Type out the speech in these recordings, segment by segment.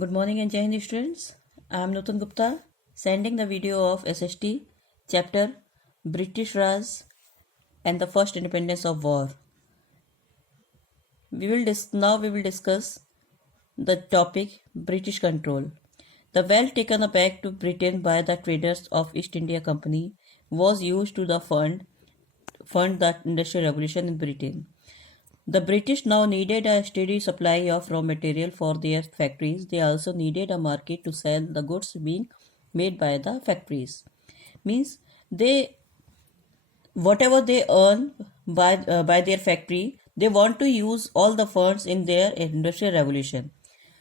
Good morning and Jai Hind students. I am Nutan Gupta sending the video of SST chapter British Raj and the first independence of war. Now we will discuss the topic British control. The wealth taken back to Britain by the traders of East India Company was used to fund the Industrial Revolution in Britain. The British now needed a steady supply of raw material for their factories. They also needed a market to sell the goods being made by the factories. Means whatever they earn by their factory, they want to use all the funds in their industrial revolution.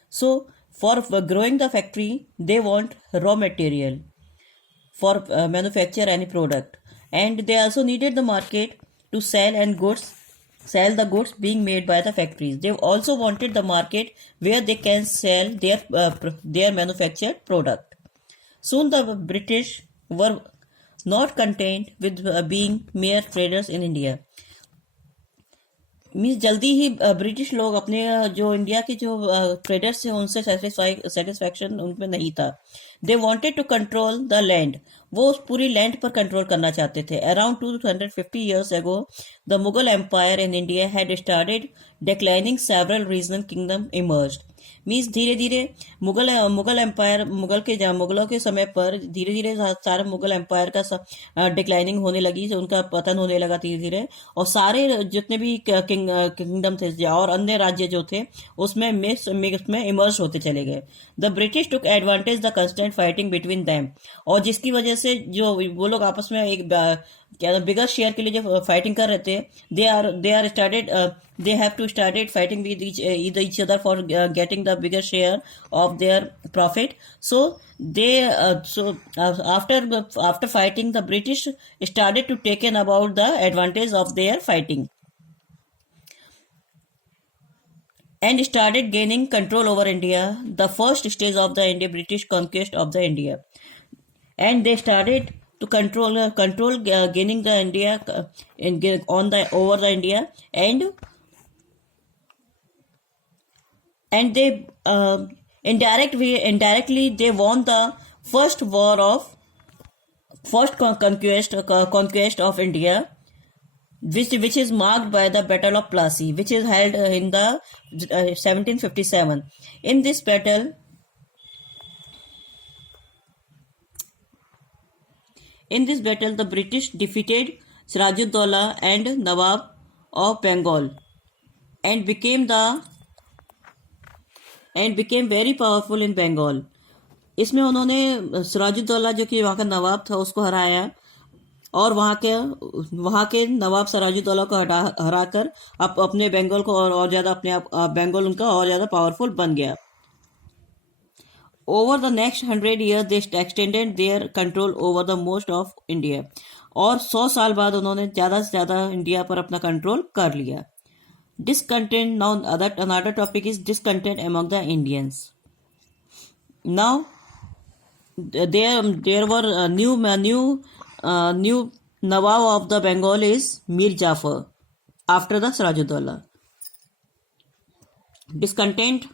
So for growing the factory, they want raw material for manufacture any product, and they also needed the market to sell the goods being made by the factories. They also wanted the market where they can sell their manufactured product. Soon the British were not content with being mere traders in India. Means जल्दी ही British लोग अपने जो India के जो traders थे उनसे satisfaction उनमें नहीं था. They wanted to control the land. वो उस पूरी लैंड पर कंट्रोल करना चाहते थे. Around 250 years ago the Mughal empire in India had started declining. Several regional kingdom emerged. Means धीरे धीरे मुगलों के समय पर धीरे धीरे सारे मुगल एम्पायर का डिक्लाइनिंग होने लगी. उनका पतन होने लगा धीरे धीरे, और सारे जितने भी किंगडम थे और अन्य राज्य जो थे उसमें इमर्ज होते चले गए. The British took advantage the constant fighting between them. और जिसकी वजह से जो वो लोग आपस में एक बिगर शेयर के लिए जो फाइटिंग कर रहे थे, they have to started fighting with each other for getting the bigger share of their profit. So after fighting, the British started to taken about the advantage of their fighting and started gaining control over India, the first stage of the British conquest of the India. And they started to control gaining the India over the India, and they indirectly they won the first conquest of India, which is marked by the Battle of Plassey, which is held in the 1757. In this battle, the British defeated Sirajuddaulah and Nawab of Bengal and became very powerful in Bengal. इसमें उन्होंने सिराजुद्दौला जो कि वहाँ का नवाब था उसको हराया, और वहाँ के नवाब सिराजुद्दौला को हराकर अपने बंगाल को और ज़्यादा बंगाल उनका और ज़्यादा पावरफुल बन गया. Over the next 100 years, they extended their control over the most of India. और 100 साल बाद उन्होंने ज़्यादा से ज़्यादा इंडिया पर अपना कंट्रोल कर लिया. Discontent. Now another topic is discontent among the Indians. Now there were new Nawab of the Bengal is Mir Jafar after the Sirajuddaulah. Discontent